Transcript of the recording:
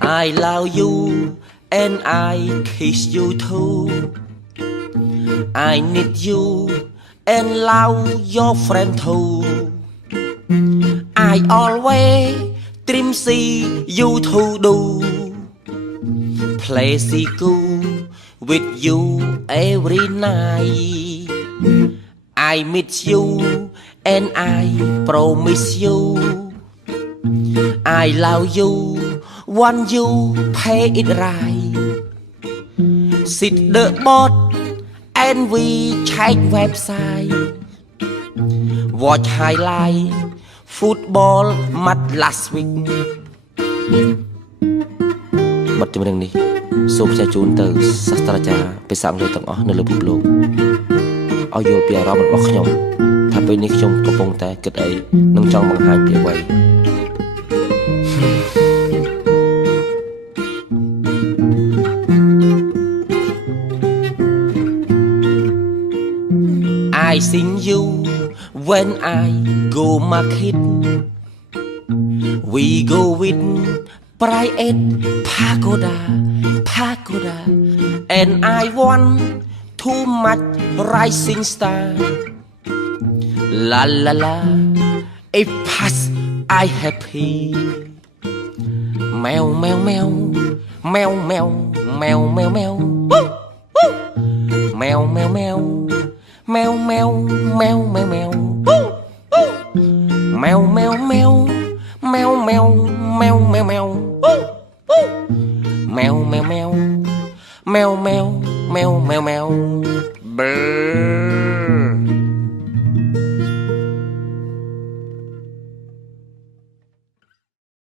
I love you and I kiss you too. I need you and love your friend too. I always dream see you to do. Play cool with you every night. I miss you and I promise you. I love you, want you pay it right. Sit the boat and we check website. Watch highlight football match last week. បទចម្រៀងនេះសូមផ្សាយជូនទៅសាស្ត្រាចារ្យភាសាអង់គ្លេសទាំងអស់នៅលើពិភពលោកឲ្យយល់ពីអារម្មណ៍របស់ខ្ញុំថាពេលនេះខ្ញុំកំពុងតែគិតអីនិងចង់បង្ហាញពីអ្វី I sing you when I go market. We go with private pagoda, and I want too much rising star. La la la, if pass I happy. Meow meow meow, meow meow meow meow meow. Woo woo. Meow meow meow. Mèo mèo mèo mèo mèo mèo mèo mèo mèo mèo mèo mèo mèo